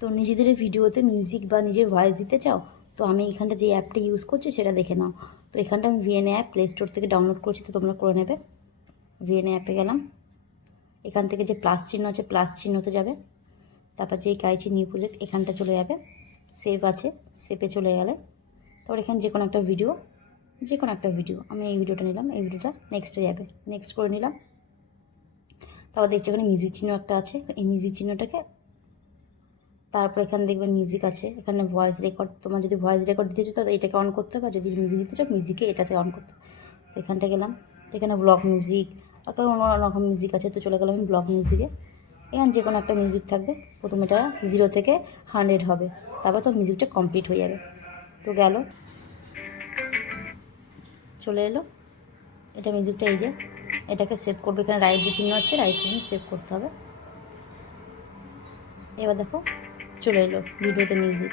তো নিজেদের ভিডিওতে মিউজিক বা নিজের ভয়েস দিতে চাও, তো আমি এখানটা যে অ্যাপটা ইউজ করছি সেটা দেখে নাও। তো এখানটা আমি ভিএনএ অ্যাপ প্লে স্টোর থেকে ডাউনলোড করছি, তো তোমরা করে নেবে। ভিএনএ অ্যাপে গেলাম, এখান থেকে যে প্লাস চিহ্ন আছে প্লাস চিহ্নতে যাবে, তারপর যে কাইচি নিউ প্রজেক্ট এখানটা চলে যাবে, সেভ আছে সেভে চলে গেলে তারপর এখানে যে কোনো একটা ভিডিও আমি এই ভিডিওটা নিলাম, এই ভিডিওটা নেক্সটে যাবে, নেক্সট করে নিলাম। তারপর দেখছি এখানে মিউজিক চিহ্ন একটা আছে, এই মিউজিক চিহ্নটাকে তারপর এখানে দেখবেন মিউজিক আছে, এখানে ভয়েস রেকর্ড, তোমার যদি ভয়েস রেকর্ড দিতে চাও তাহলে এটাকে অন করতে হবে, আর যদি মিউজিক দিতে চাও মিউজিকে এটাতে অন করতে হবে। তো এখানটা গেলাম, তো এখানে ব্লক মিউজিক একটা অন্য রকম মিউজিক আছে, তো চলে গেলাম আমি ব্লক মিউজিকে। এখানে যে কোনো একটা মিউজিক থাকবে, প্রথমে এটা 0 থেকে 100 হবে, তারপর তো মিউজিকটা কমপ্লিট হয়ে যাবে। তো গেল, চলে এলো, এটা মিউজিকটা এই যে এটাকে সেভ করবে, এখানে রাইট যে চিহ্ন আছে রাইট চিহ্ন সেভ করতে হবে। এবার দেখো চলে এলো ভিডিওতে মিউজিক।